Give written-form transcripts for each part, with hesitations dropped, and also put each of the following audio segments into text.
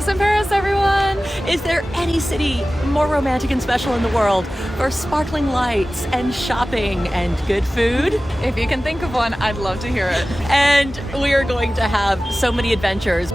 Christmas in Paris, everyone! Is there any city more romantic and special in the world for sparkling lights and shopping and good food? If you can think of one, I'd love to hear it. And we are going to have so many adventures.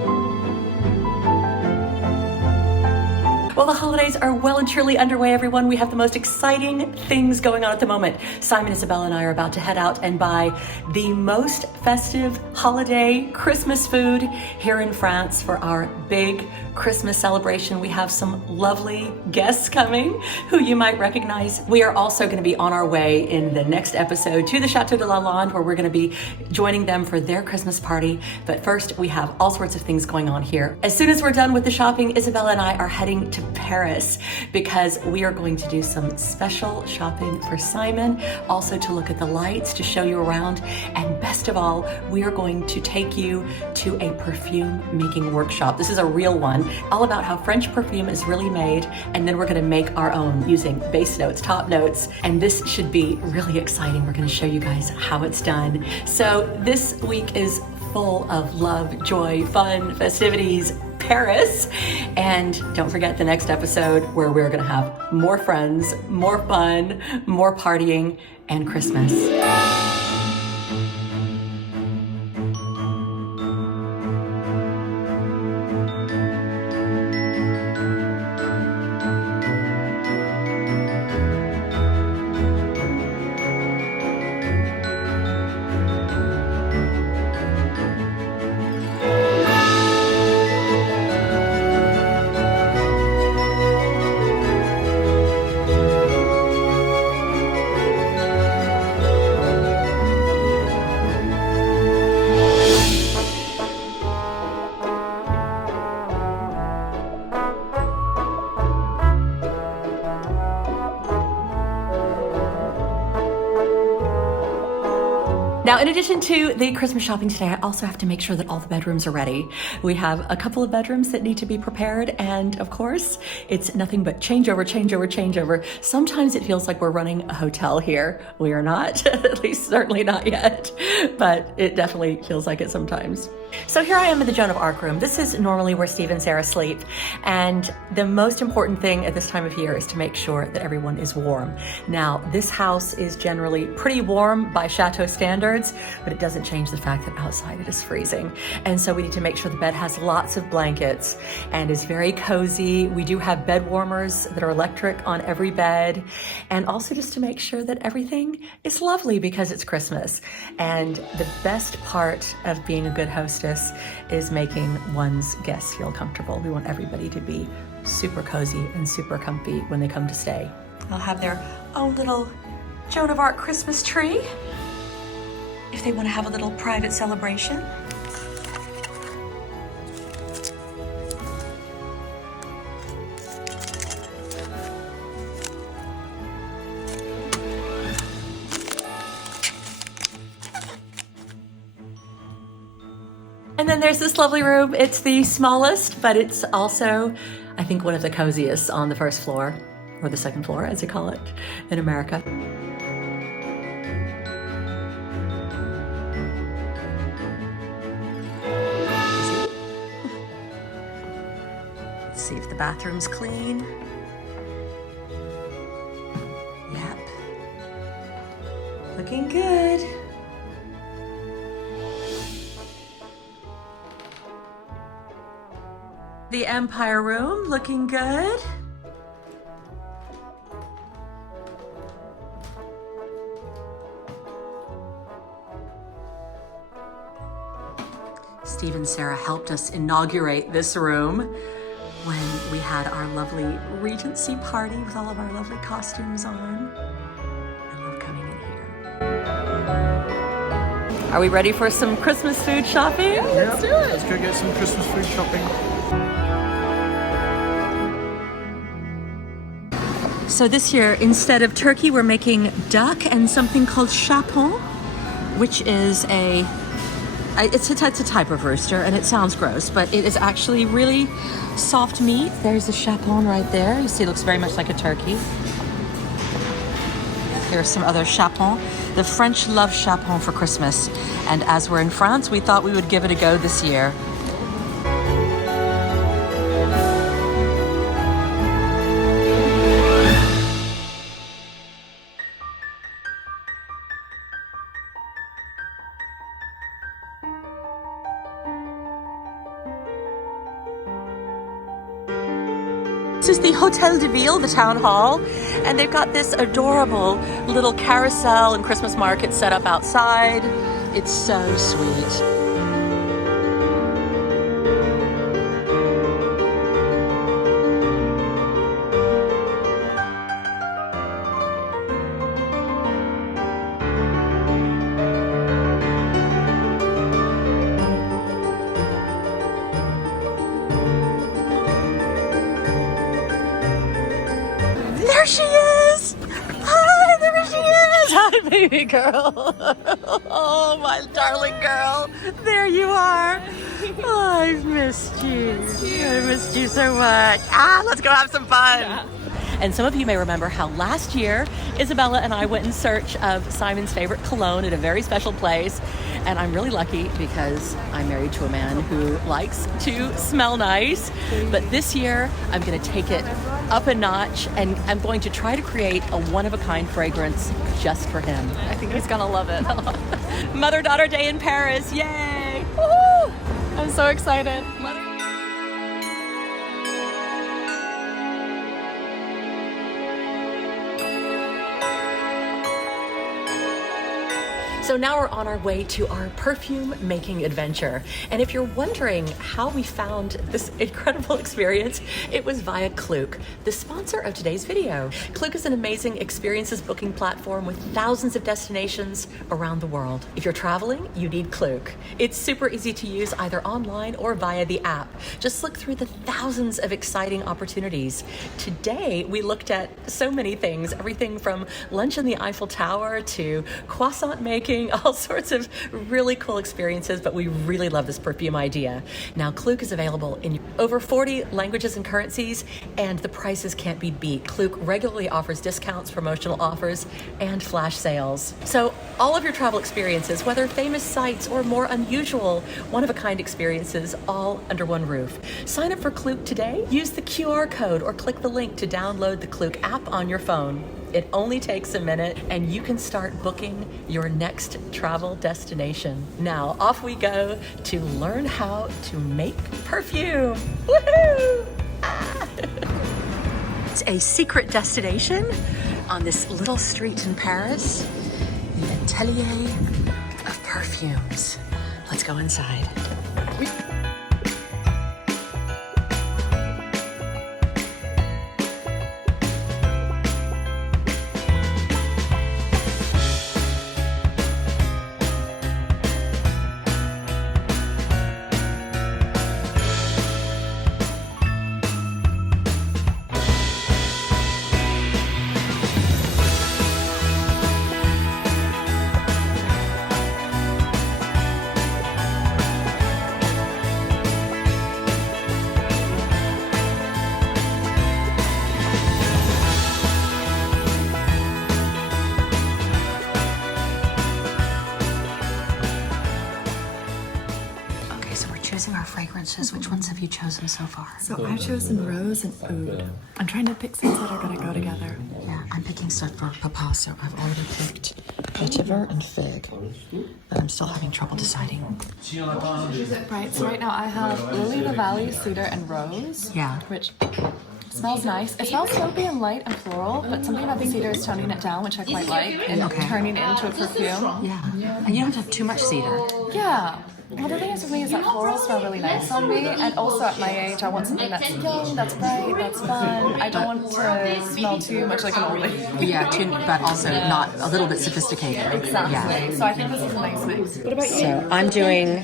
Well, the holidays are well and truly underway, everyone. We have the most exciting things going on at the moment. Simon, Isabella, and I are about to head out and buy the most festive holiday Christmas food here in France for our big Christmas celebration. We have some lovely guests coming who you might recognize. We are also going to be on our way in the next episode to the Chateau de la Lande, where we're going to be joining them for their Christmas party. But first, we have all sorts of things going on here. As soon as we're done with the shopping, Isabella and I are heading to Paris because we are going to do some special shopping for Simon, also to look at the lights, to show you around, and best of all, we are going to take you to a perfume making workshop. This is a real one, all about how French perfume is really made, and then we're going to make our own using base notes, top notes, and this should be really exciting. We're going to show you guys how it's done. So this week is full of love, joy, fun, festivities, Paris, and don't forget the next episode where we're going to have more friends, more fun, more partying, and Christmas. Now, in addition to the Christmas shopping today, I also have to make sure that all the bedrooms are ready. We have a couple of bedrooms that need to be prepared, and of course, it's nothing but changeover, changeover, changeover. Sometimes it feels like we're running a hotel here. We are not, at least certainly not yet, but it definitely feels like it sometimes. So here I am in the Joan of Arc room. This is normally where Steve and Sarah sleep, and the most important thing at this time of year is to make sure that everyone is warm. Now, this house is generally pretty warm by Chateau standards, but it doesn't change the fact that outside it is freezing. And so we need to make sure the bed has lots of blankets and is very cozy. We do have bed warmers that are electric on every bed, and also just to make sure that everything is lovely because it's Christmas. And the best part of being a good hostess is making one's guests feel comfortable. We want everybody to be super cozy and super comfy when they come to stay. They'll have their own little Joan of Arc Christmas tree if they want to have a little private celebration. And then there's this lovely room. It's the smallest, but it's also, I think, one of the coziest on the first floor, or the second floor, as they call it in America. Let's see if the bathroom's clean. Yep. Looking good. The Empire room, looking good. Steve and Sarah helped us inaugurate this room when we had our lovely Regency party with all of our lovely costumes on. I love coming in here. Are we ready for some Christmas food shopping? Yeah, let's do it. Let's go get some Christmas food shopping. So this year, instead of turkey, we're making duck and something called chapon, which is it's a type of rooster, and it sounds gross, but it is actually really soft meat. There's the chapon right there. You see, it looks very much like a turkey. Here's some other chapon. The French love chapon for Christmas, and as we're in France, we thought we would give it a go this year. This is the Hotel de Ville, the town hall, and they've got this adorable little carousel and Christmas market set up outside. It's so sweet. There she is! Hi, there she is! Hi, baby girl. Oh, my darling girl. There you are. Oh, I've missed you. I missed you so much. Let's go have some fun. Yeah. And some of you may remember how last year, Isabella and I went in search of Simon's favorite cologne at a very special place. And I'm really lucky because I'm married to a man who likes to smell nice. But this year, I'm going to take it up a notch and I'm going to try to create a one-of-a-kind fragrance just for him. I think he's gonna love it. Mother-daughter day in Paris, yay! Woohoo! I'm so excited. So now we're on our way to our perfume making adventure. And if you're wondering how we found this incredible experience, it was via Klook, the sponsor of today's video. Klook is an amazing experiences booking platform with thousands of destinations around the world. If you're traveling, you need Klook. It's super easy to use either online or via the app. Just look through the thousands of exciting opportunities. Today, we looked at so many things, everything from lunch in the Eiffel Tower to croissant making, all sorts of really cool experiences, but we really love this perfume idea. Now, Klook is available in over 40 languages and currencies, and the prices can't be beat. Klook regularly offers discounts, promotional offers, and flash sales. So all of your travel experiences, whether famous sites or more unusual, one-of-a-kind experiences, all under one roof. Sign up for Klook today. Use the QR code or click the link to download the Klook app on your phone. It only takes a minute and you can start booking your next travel destination. Now, off we go to learn how to make perfume. Woohoo! It's a secret destination on this little street in Paris, the Atelier of Perfumes. Let's go inside. Our fragrances. Which ones have you chosen so far? So I've chosen rose and oud. I'm trying to pick scents that are gonna go together. Yeah, I'm picking stuff for papa, so I've already picked vetiver and fig, but I'm still having trouble deciding. Right, so right now I have lily of the valley, cedar, and rose. Yeah. Which smells nice. It smells soapy and light and floral, but something about the cedar is toning it down, which I quite like, and turning it into a perfume. Yeah, and you don't have too much cedar. Yeah. Well, the thing is with me is that florals smell really nice on me, and also at my age, I want something that's young, that's bright, that's fun. I don't want to smell too much like an old lady. Yeah, but also not a little bit sophisticated. Exactly. Yeah. So I think this is a nice mix. What about you? So I'm doing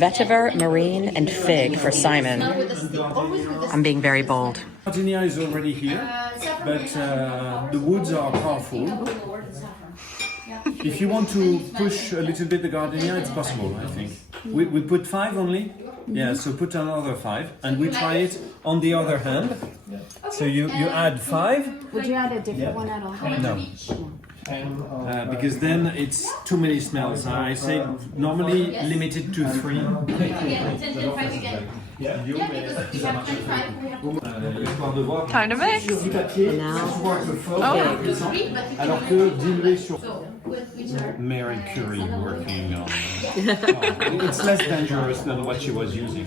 vetiver, marine, and fig for Simon. I'm being very bold. Gardenia is already here, but the woods are powerful. If you want to push a little bit the gardenia, it's possible, I think. We put 5 only. Yeah, so put another 5, and we try it on the other hand. So you add 5. Would you add a different one at all? No. Because then it's too many smells. I say normally limited to 3. Time to mix. Mary Curie working on it's less dangerous than what she was using.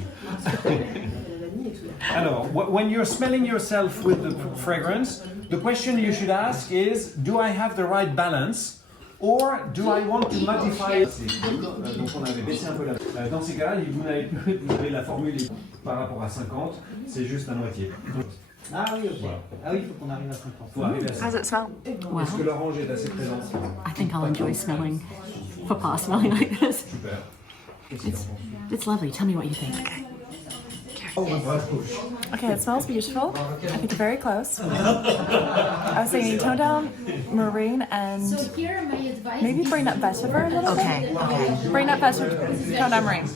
Alors, when you're smelling yourself with the fragrance, the question you should ask is, do I have the right balance? Or do I want to modify it? Donc on avait baissé un peu la... Dans ces cas-là, vous avez la formule par rapport à 50, c'est juste la moitié. Ah oui, ok. Voilà. Ah oui, il faut qu'on arrive à 50. Faut arriver à 50. How does it smell? Wow. Est-ce que l'orange est assez présent? I think I'll enjoy smelling papa smelling like this. Super. It's lovely. Tell me what you think. Okay, it smells beautiful. I think very close. I was thinking tone down marine and maybe bring up vetiver a little bit. Okay. Bring up vetiver, tone down marine.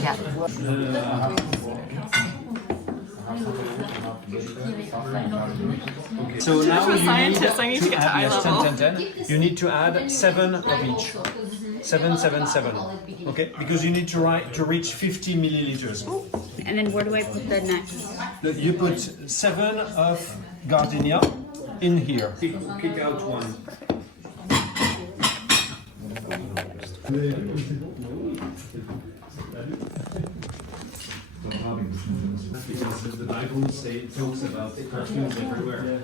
Yeah. So now you scientist, I need to get to eye yes, level. 10, 10, 10. You need to add 7 of each. 7, 7, 7. Okay, because you need to reach 50 milliliters. And then where do I put the next? You put 7 of gardenia in here. Kick out one. Because the Bible talks about perfumes everywhere.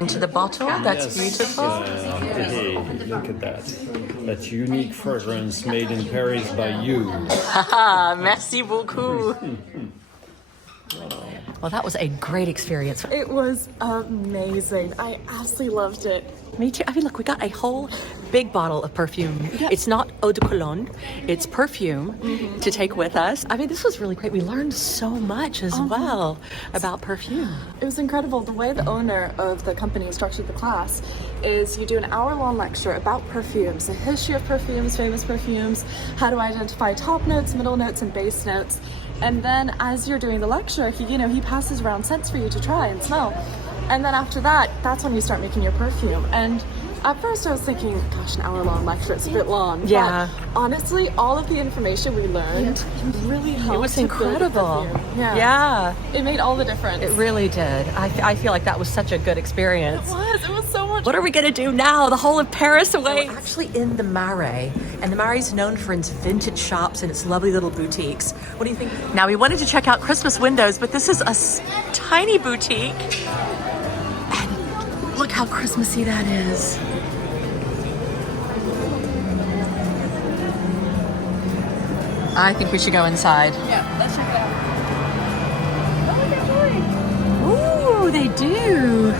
Into the bottle. That's beautiful. Hey, look at that. That unique fragrance made in Paris by you. Haha, merci beaucoup. Well, that was a great experience. It was amazing. I absolutely loved it. Me too. I mean, look, we got a whole big bottle of perfume. Yeah. It's not eau de cologne, it's perfume to take with us. I mean, this was really great. We learned so much as well about perfume. It was incredible. The way the owner of the company structured the class is you do an hour-long lecture about perfumes, the history of perfumes, famous perfumes, how to identify top notes, middle notes, and base notes. And then as you're doing the lecture, he passes around scents for you to try and smell. And then after that, that's when you start making your perfume. And at first I was thinking, gosh, an hour-long lecture, it's a bit long. Yeah. But honestly, all of the information we learned really helped. It was to build the incredible. perfume. Yeah. It made all the difference. It really did. I feel like that was such a good experience. It was so much. What are we going to do now? The whole of Paris away. We're actually in the Marais, and the Marais is known for its vintage shops and its lovely little boutiques. What do you think? Now, we wanted to check out Christmas windows, but this is a tiny boutique. And look how Christmassy that is. I think we should go inside. Yeah, let's check it out. Ooh, they do.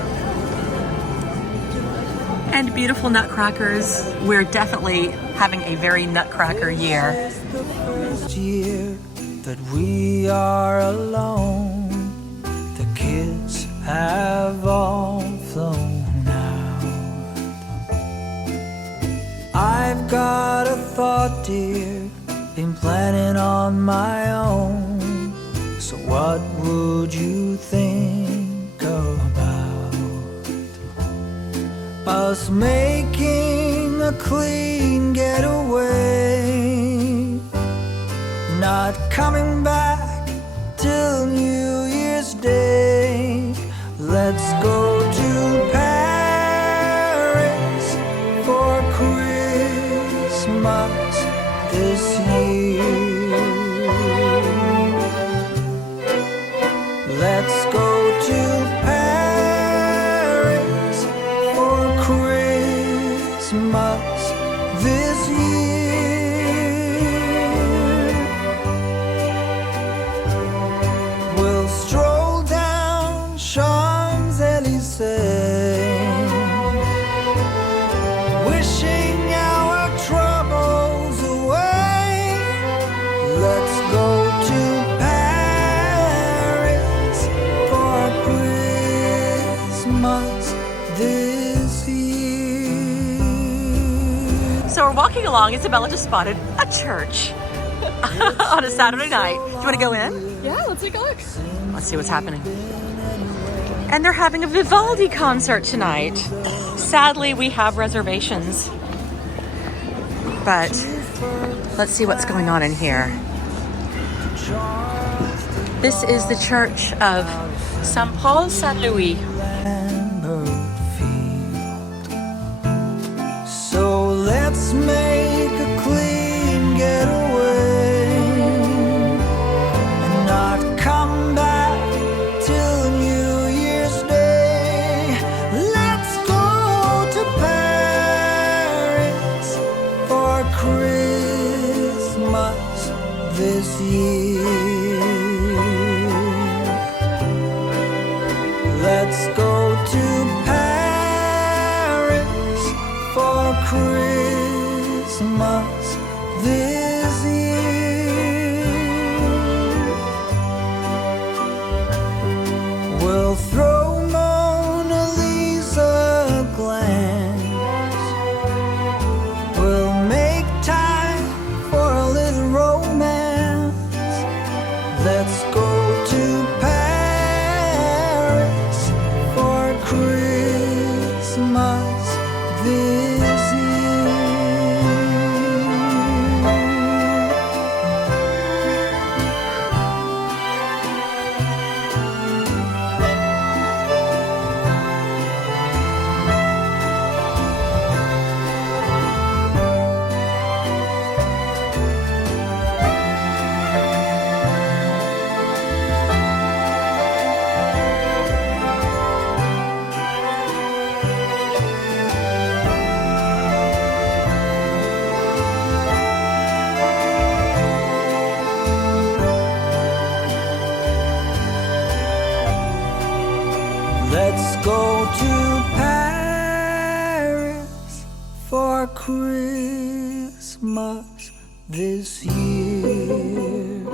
And beautiful nutcrackers. We're definitely having a very nutcracker year. The first year that we are alone, the kids have all flown out. I've got a thought, dear, been planning on my own. So what would you think about us making a clean getaway, not coming back till New Year's Day? Let's go to Paris for Christmas this year. Let's go to Paris for Christmas this year. We'll stroll down Champs-Élysées, wishing our troubles away. Let's go to Paris for Christmas this year. So we're walking along. Isabella just spotted a church on a Saturday night. Do you want to go in? Yeah, let's take a look. Let's see what's happening. And they're having a Vivaldi concert tonight. Sadly, we have reservations. But let's see what's going on in here. This is the church of Saint Paul Saint Louis. So let's make a clean getaway and not come We'll throw Mona Lisa a glance. We'll make time for a little romance. Let's go to Paris for Christmas this year. Let's go to Paris for Christmas this year.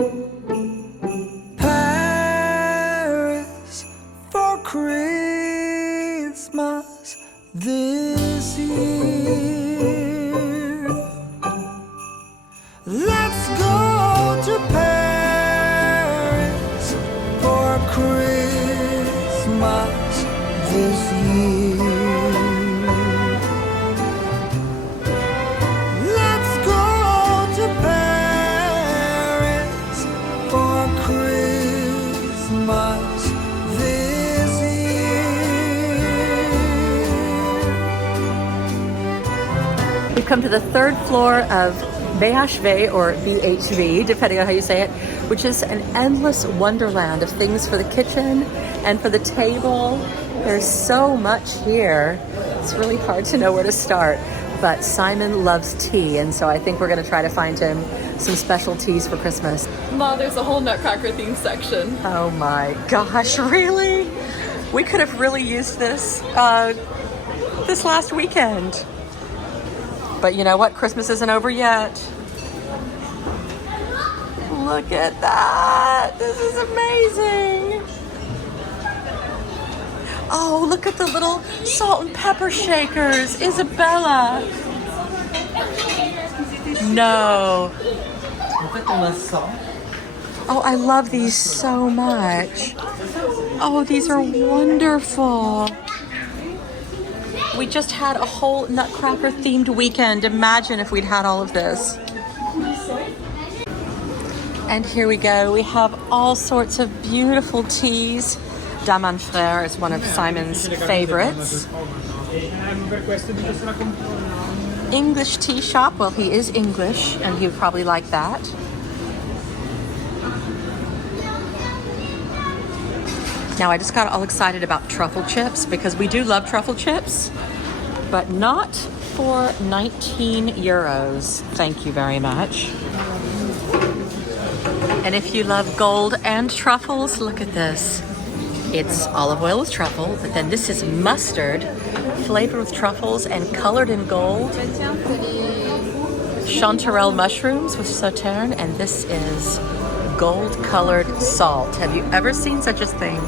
Paris for Christmas this year. Let's go to Paris for Christmas this year. Let's go to Paris for Christmas this year. We've come to the third floor of BHV or BHV, depending on how you say it, which is an endless wonderland of things for the kitchen and for the table. There's so much here. It's really hard to know where to start, but Simon loves tea, and so I think we're going to try to find him some special teas for Christmas. Ma, there's a whole nutcracker themed section. Oh my gosh, really? We could have really used this this last weekend. But you know what? Christmas isn't over yet. Look at that. This is amazing. Oh, look at the little salt and pepper shakers. Isabella. No. Oh, I love these so much. Oh, these are wonderful. We just had a whole nutcracker themed weekend. Imagine if we'd had all of this. And here we go. We have all sorts of beautiful teas. Dame and Frère is one of Simon's favorites. English tea shop. Well, he is English, and he would probably like that. Now, I just got all excited about truffle chips because we do love truffle chips, but not for 19 euros. Thank you very much. And if you love gold and truffles, look at this. It's olive oil with truffle, but then this is mustard flavored with truffles and colored in gold. Chanterelle mushrooms with sauterne, and this is gold colored salt. Have you ever seen such a thing?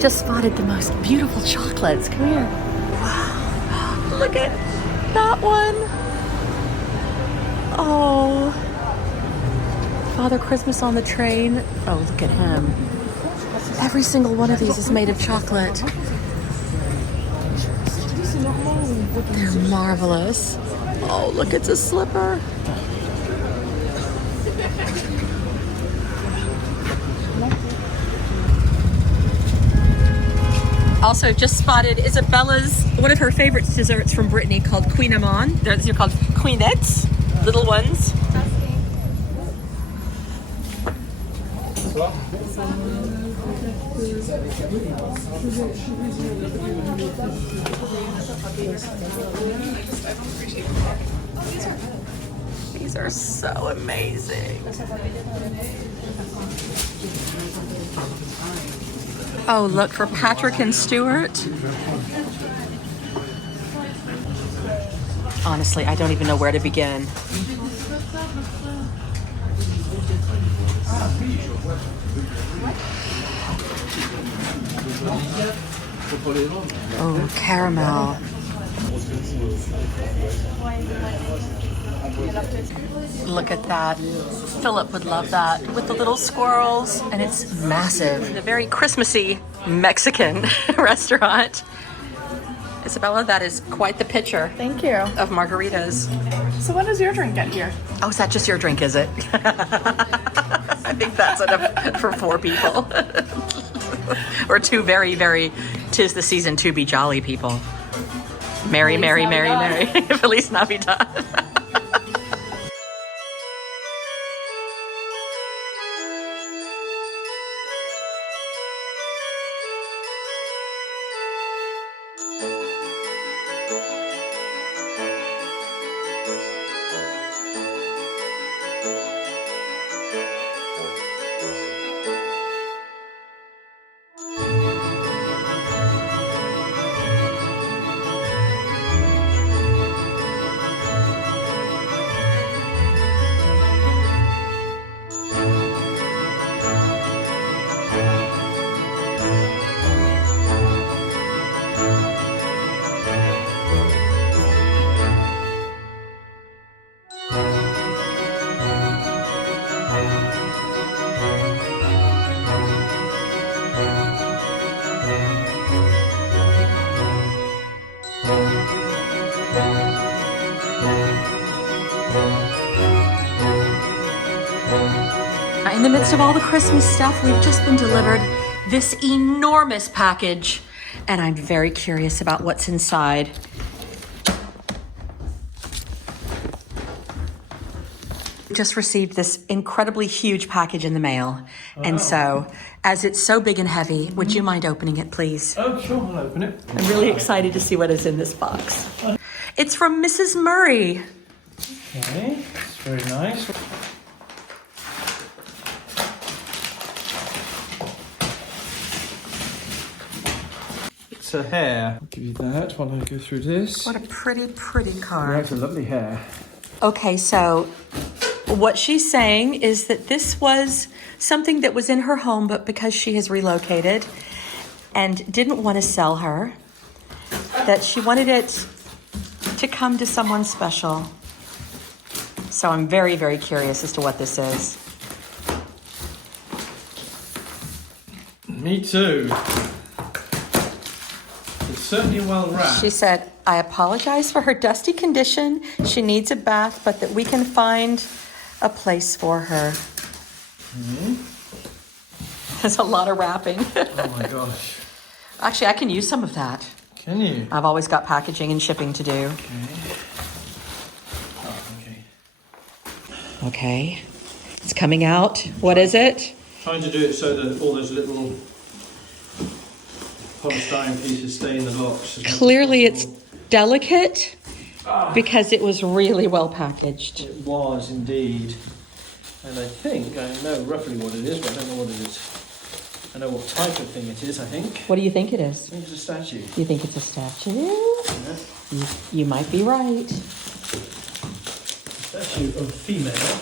Just spotted the most beautiful chocolates. Come here. Wow. Look at that one. Oh. Father Christmas on the train. Oh, look at him. Every single one of these is made of chocolate. They're marvelous. Oh, look, it's a slipper. Also, just spotted Isabella's, one of her favorite desserts from Brittany called Queen Amon. These are called Queenettes, little ones. These are so amazing. Oh, look, for Patrick and Stuart. Honestly, I don't even know where to begin. Oh, caramel. Look at that. Philip would love that with the little squirrels, and it's massive. A very Christmassy Mexican restaurant. Isabella, that is quite the picture. Thank you. Of margaritas. So when does your drink get here? Oh, is that just your drink, is it? I think that's enough for 4 people. Or 2 very, very, 'tis the season to be jolly people. Merry, merry, merry, merry. Feliz Navidad. In the midst of all the Christmas stuff, we've just been delivered this enormous package, and I'm very curious about what's inside. Just received this incredibly huge package in the mail, and so, as it's so big and heavy, would you mind opening it, please? Oh, sure, I'll open it. I'm really excited to see what is in this box. It's from Mrs. Murray. Okay, it's very nice. It's a hair. I'll give you that while I go through this. What a pretty, pretty card. Right, a lovely hair. Okay, so what she's saying is that this was something that was in her home, but because she has relocated and didn't want to sell her, that she wanted it to come to someone special. So I'm very, very curious as to what this is. Me too. It's certainly well wrapped. She said, I apologize for her dusty condition. She needs a bath, but that we can find a place for her. There's a lot of wrapping. Oh my gosh. Actually, I can use some of that. Can you? I've always got packaging and shipping to do. Okay. Oh, okay. Okay. It's coming out. What is it? Trying to do it so that all those little polystyrene pieces stay in the box. Clearly it's delicate because it was really well packaged. It was indeed. And I think I know roughly what it is, but I don't know what it is. I know what type of thing it is, I think. What do you think it is? I think it's a statue. You think it's a statue? Yeah. You might be right. A statue of female.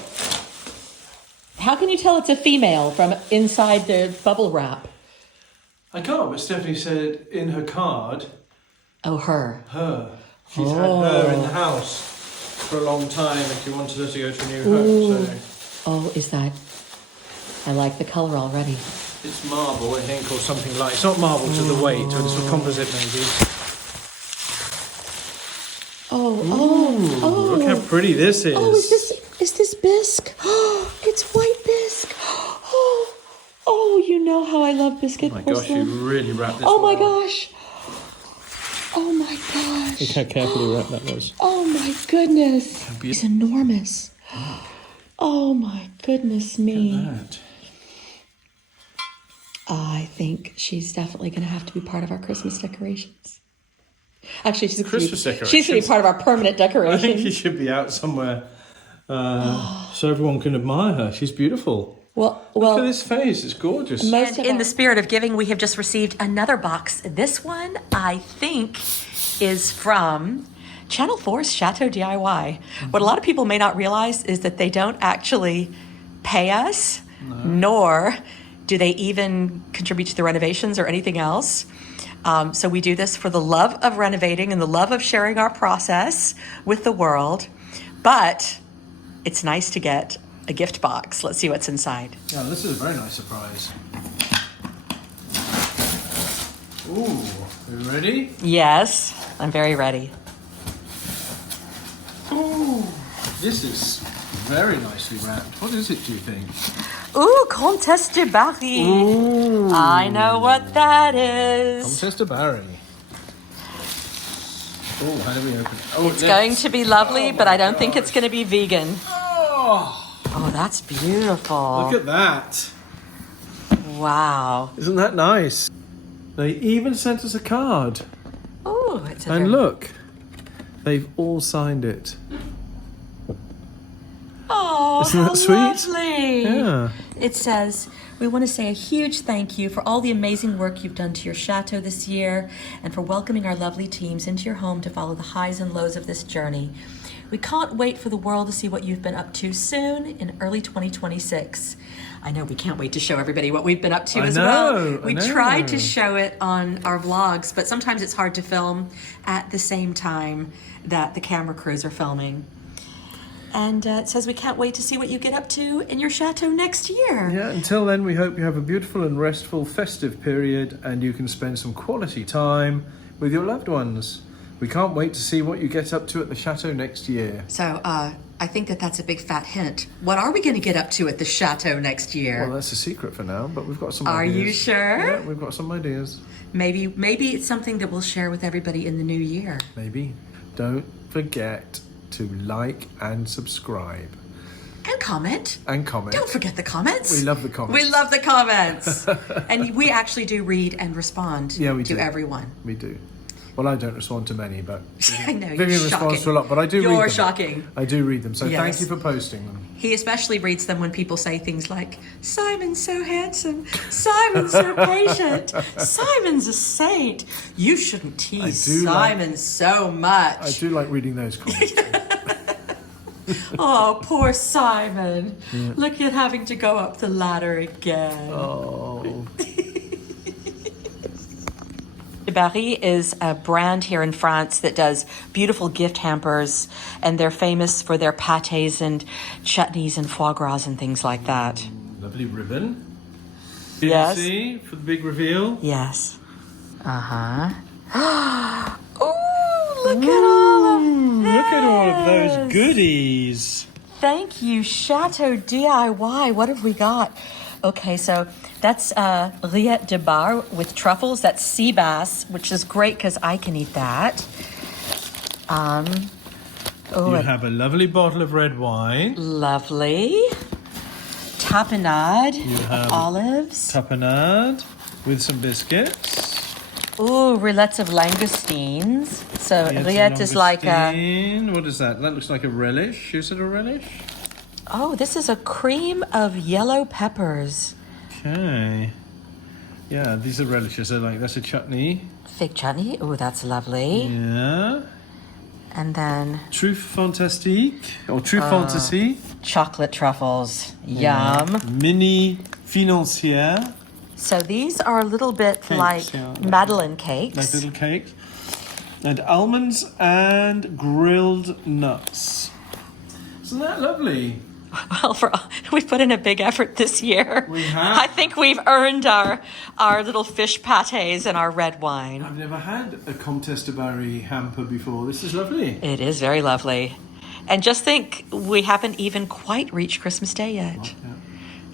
How can you tell it's a female from inside the bubble wrap? I can't, but Stephanie said in her card, Oh, her. her. She's had her in the house for a long time and she wanted her to go to a new home. So Oh, is that... I like the color already. it's marble, I think, or something like. It's not marble to the weight, or it's a composite maybe. Oh, Look how pretty this is. Oh, is this bisque? Oh, it's white bisque. Oh, you know how I love biscuit Oh my gosh, you porcelain. really wrapped this Oh my well. gosh. Oh my gosh. Look how carefully wrapped that was. Oh my goodness. It's enormous. Oh my goodness me. That. I think she's definitely going to have to be part of our Christmas decorations. Actually, she's Christmas going to decorations? be part of our permanent I think decorations. she should be out somewhere so everyone can admire her. She's beautiful. Well, Look at this face. It's gorgeous. And in the spirit of giving, we have just received another box. This one, I think, is from Channel 4's Chateau DIY. What a lot of people may not realize is that they don't actually pay us, nor do they even contribute to the renovations or anything else. So we do this for the love of renovating and the love of sharing our process with the world. But it's nice to get a gift box. Let's see what's inside. Yeah, this is a very nice surprise. Ooh, are you ready? Yes, I'm very ready. Ooh, this is very nicely wrapped. What is it, do you think? Ooh, Comtesse de Paris. Ooh. I know what that is. Comtesse de Paris. Oh, how do we open it? Oh, It's going to be lovely, but I don't think it's going to be vegan. Oh, that's beautiful. Look at that. Wow. Isn't that nice? They even sent us a card. Oh, it's a And very... look, they've all signed it. Oh, Isn't how that sweet? lovely. Yeah. It says, we want to say a huge thank you for all the amazing work you've done to your chateau this year and for welcoming our lovely teams into your home to follow the highs and lows of this journey. We can't wait for the world to see what you've been up to soon in early 2026. I know we can't wait to show everybody what we've been up to as well. We tried to show it on our vlogs, but sometimes it's hard to film at the same time that the camera crews are filming. And it says we can't wait to see what you get up to in your chateau next year. Yeah, until then, we hope you have a beautiful and restful festive period and you can spend some quality time with your loved ones. We can't wait to see what you get up to at the chateau next year. So I think that's a big fat hint. What are we going to get up to at the chateau next year? Well, that's a secret for now, but we've got some Are ideas. you sure? Yeah, we've got some ideas. Maybe it's something that we'll share with everybody in the new year. Maybe. Don't forget to like and subscribe. And comment. And comment. Don't forget the comments. We love the comments. We love the comments. And we actually do read and respond to do. everyone. We do. Well, I don't respond to many, but I know, Vivian you're responds shocking. to a lot, but I do read them. You're shocking. I do read them, so Yes. thank you for posting them. He especially reads them when people say things like, Simon's so handsome, Simon's so patient, Simon's a saint. You shouldn't tease Simon so much. I do like reading those comments. Oh, poor Simon. Yeah. Look at having to go up the ladder again. Oh. Marais is a brand here in France that does beautiful gift hampers, and they're famous for their pâtés and chutneys and foie gras and things like that. Lovely ribbon. Yes. See for the big reveal. Yes. Uh-huh. Oh, look at all of this. Look at all of those goodies. Thank you, Chateau DIY. What have we got? Okay, so that's rillettes de bar with truffles. That's sea bass, which is great because I can eat that. You have a lovely bottle of red wine. Lovely. Tapenade of olives. Tapenade with some biscuits. Ooh, rillettes of langoustines. So rillette is like a... What is that? That looks like a relish. Is it a relish? Oh, this is a cream of yellow peppers. Okay. Yeah, these are relishes. That's a chutney. Fig chutney. Oh, that's lovely. Yeah. And then... Truffe fantastique. Or truffe fantasy. chocolate truffles. Yum. Mini financière. So these are a little bit Cakes, like yeah. Madeleine cakes. Like little cakes. And almonds and grilled nuts. Isn't that lovely? Well, we've put in a big effort this year. We have. I think we've earned our little fish pâtés and our red wine. I've never had a Comtesse de Paris hamper before. This is lovely. It is very lovely. And just think, we haven't even quite reached Christmas Day yet. Yeah.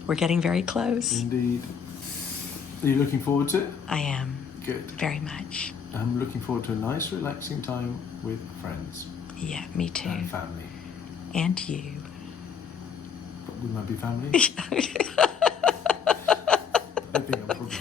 We're getting very close. Indeed. Are you looking forward to it? I am. Good. Very much. I'm looking forward to a nice, relaxing time with friends Yeah, me too. and family. And you. But we might be family. I think I'm probably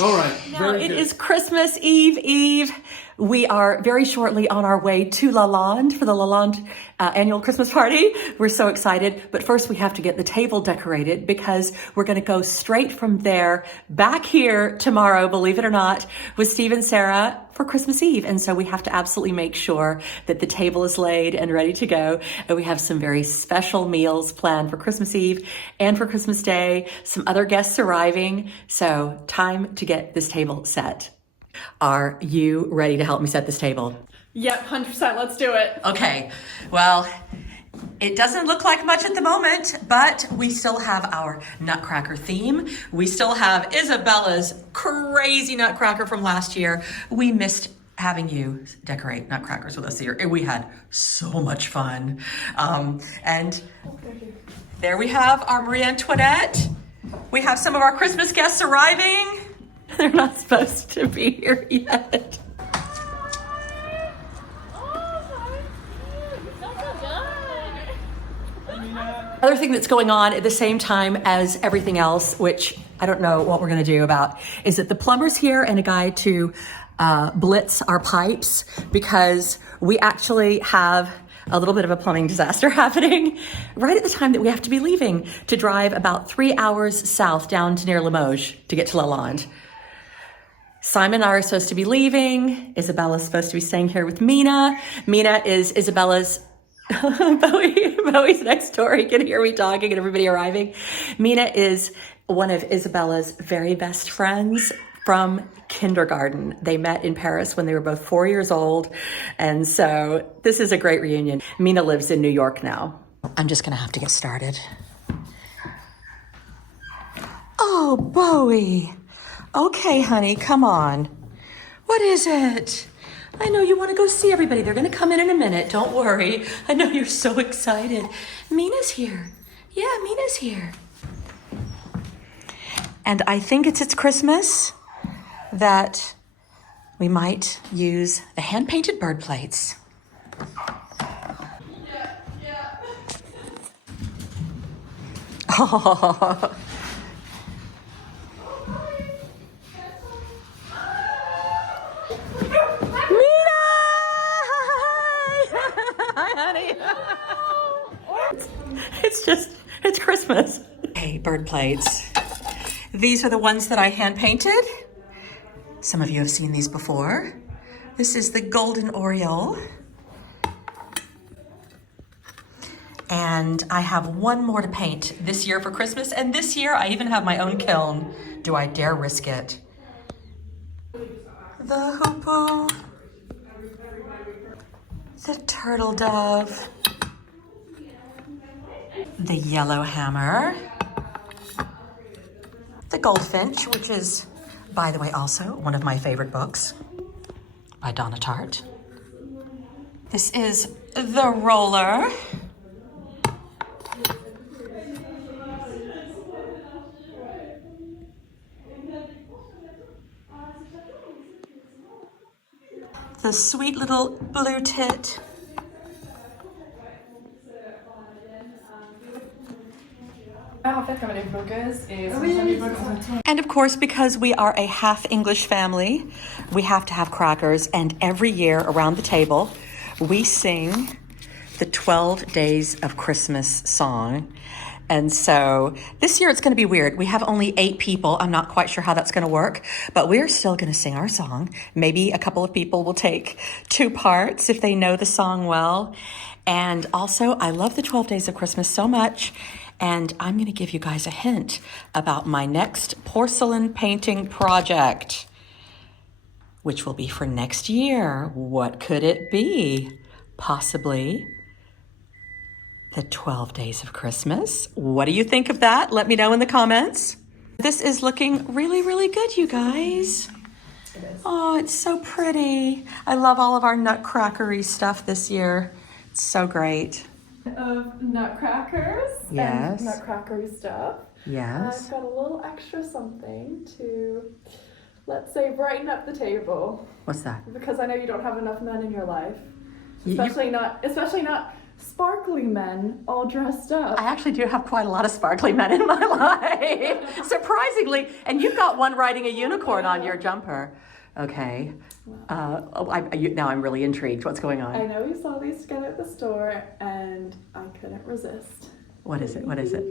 All right. Now it is Christmas Eve. We are very shortly on our way to Lalande for the Lalande annual Christmas party. We're so excited. But first we have to get the table decorated because we're going to go straight from there back here tomorrow, believe it or not, with Steve and Sarah for Christmas Eve. And so we have to absolutely make sure that the table is laid and ready to go. And we have some very special meals planned for Christmas Eve and for Christmas Day. Some other guests arriving. So time to get this table set. Are you ready to help me set this table? Yep, 100%. Let's do it. Okay, well, it doesn't look like much at the moment, but we still have our nutcracker theme. We still have Isabella's crazy nutcracker from last year. We missed having you decorate nutcrackers with us this year. We had so much fun. And there we have our Marie Antoinette. We have some of our Christmas guests arriving. They're not supposed to be here yet. Other thing that's going on at the same time as everything else, which I don't know what we're going to do about, is that the plumber's here and a guy to blitz our pipes because we actually have a little bit of a plumbing disaster happening right at the time that we have to be leaving to drive about 3 hours south down to near Limoges to get to Lalande. Simon and I are supposed to be leaving. Isabella's supposed to be staying here with Mina. Mina is Isabella's Bowie's next door. He can hear me talking and everybody arriving. Mina is one of Isabella's very best friends from kindergarten. They met in Paris when they were both 4 years old. And so this is a great reunion. Mina lives in New York now. I'm just going to have to get started. Oh, Bowie. Okay, honey, come on. What is it? I know you want to go see everybody. They're going to come in a minute. Don't worry. I know you're so excited. Mina's here. Yeah, Mina's here. And I think it's Christmas that we might use the hand-painted bird plates. Oh. It's Christmas. Okay, bird plates. These are the ones that I hand painted. Some of you have seen these before. This is the golden oriole. And I have one more to paint this year for Christmas. And this year I even have my own kiln. Do I dare risk it? The hoopoe. The turtle dove. The yellow hammer, the goldfinch, which is, by the way, also one of my favorite books by Donna Tartt. This is the roller. The sweet little blue tit. And of course, because we are a half English family, we have to have crackers. And every year around the table, we sing the 12 Days of Christmas song. And so this year it's going to be weird. We have only 8 people. I'm not quite sure how that's going to work, but we're still going to sing our song. Maybe a couple of people will take 2 parts if they know the song well. And also, I love the 12 Days of Christmas so much. And I'm going to give you guys a hint about my next porcelain painting project, which will be for next year. What could it be? Possibly the 12 Days of Christmas. What do you think of that? Let me know in the comments. This is looking really, really good, you guys. It is. Oh, it's so pretty. I love all of our nutcrackery stuff this year. It's so great. Of nutcrackers Yes. and nutcrackery stuff. Yes. I've got a little extra something to, let's say, brighten up the table. What's that? Because I know you don't have enough men in your life, especially not sparkly men all dressed up. I actually do have quite a lot of sparkly men in my life, surprisingly. And you've got one riding a unicorn on your jumper. Okay. Now I'm really intrigued. What's going on? I know we saw these together at the store, and I couldn't resist. What is it? What is it?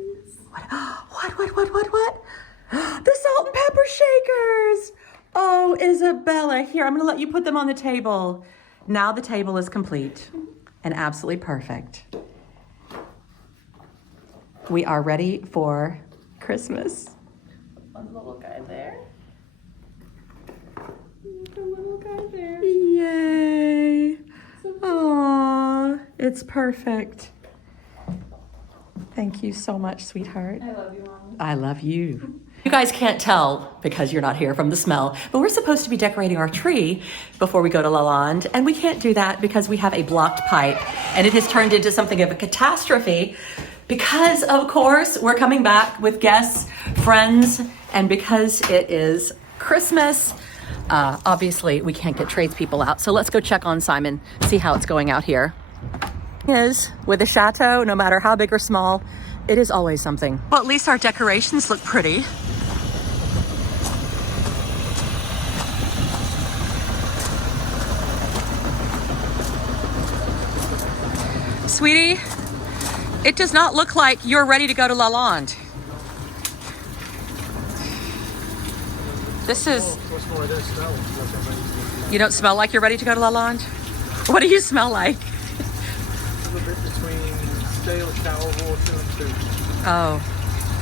What? The salt and pepper shakers! Oh, Isabella, here, I'm gonna let you put them on the table. Now the table is complete and absolutely perfect. We are ready for Christmas. One little guy there. The little guy there. Yay! Aww, it's perfect. Thank you so much, sweetheart. I love you, Mom. I love you. You guys can't tell because you're not here from the smell, but we're supposed to be decorating our tree before we go to Lalande, and we can't do that because we have a blocked pipe, and it has turned into something of a catastrophe because, of course, we're coming back with guests, friends, and because it is Christmas, obviously we can't get tradespeople out. So let's go check on Simon, see how it's going out here. With a chateau, no matter how big or small, it is always something. Well, at least our decorations look pretty. Sweetie, it does not look like you're ready to go to Lalande. This is... You don't smell like you're ready to go to Lalande? What do you smell like? A bit between stale shower water and food. Oh,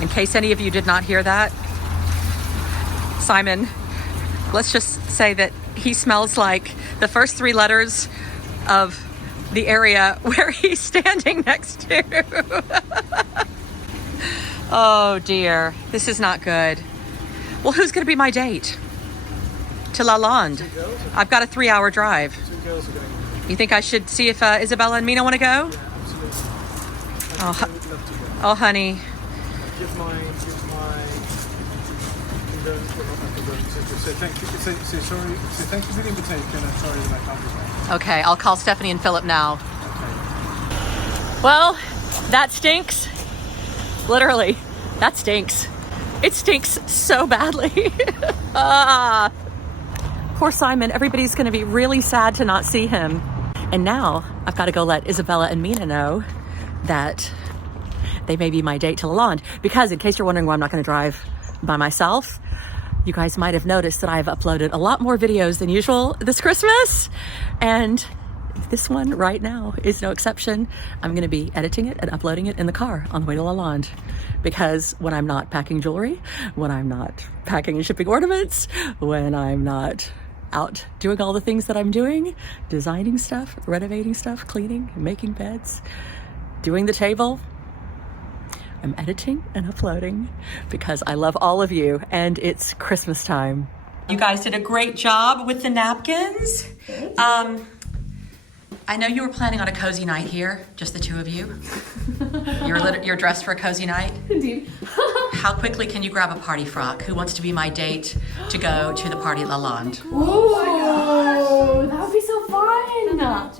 in case any of you did not hear that, Simon, let's just say that he smells like the first 3 letters of the area where he's standing next to. Oh dear, this is not good. Well, who's going to be my date? To Lalande. I've got a 3-hour drive. 2 girls are going. You think I should see if Isabella and Mina want to go? Yeah, absolutely. Oh, I would love to go. Oh, honey. Give my condolences, well, not my condolences, say thank you, say sorry, say thank you for the invitation and sorry that I can't be there. Okay, I'll call Stephanie and Philip now. Okay. Well, that stinks. Literally, that stinks. It stinks so badly. Poor Simon, everybody's gonna be really sad to not see him. And now I've got to go let Isabella and Mina know that they may be my date to Lalande. Because in case you're wondering why I'm not gonna drive by myself, you guys might have noticed that I've uploaded a lot more videos than usual this Christmas. And this one right now is no exception. I'm gonna be editing it and uploading it in the car on the way to Lalande. Because when I'm not packing jewelry, when I'm not packing and shipping ornaments, when I'm not out doing all the things that I'm doing, designing stuff, renovating stuff, cleaning, making beds, doing the table, I'm editing and uploading because I love all of you and it's Christmas time. You guys did a great job with the napkins. I know you were planning on a cozy night here, just the 2 of you. You're dressed for a cozy night? Indeed. How quickly can you grab a party frock? Who wants to be my date to go to the party at Lalande? Oh, that would be so fun.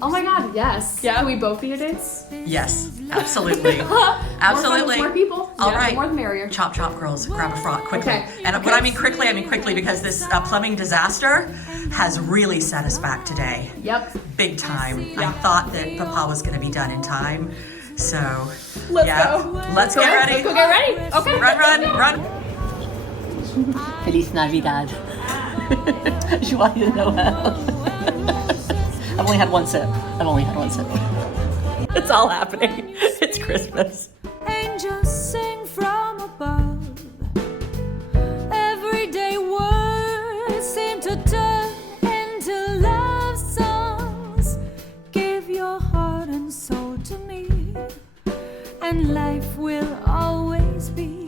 Oh my god, yes. Yeah, we both be your dates? Yes, absolutely. Absolutely. More people. All Yeah, right. the more the merrier. Chop, chop, girls. Grab a frock quickly. Okay. And when I mean quickly because this plumbing disaster has really set us back today. Yep. Big time. I thought that Papa was going to be done in time. So, Let's yeah. go. Let's get ready. Let's go get ready. Okay. Run. Feliz Navidad. Joyeux Noël. I've only had one sip. It's all happening. It's Christmas. Angels sing from above. Everyday words seem to turn into love songs. Give your heart and soul to me, and life will always be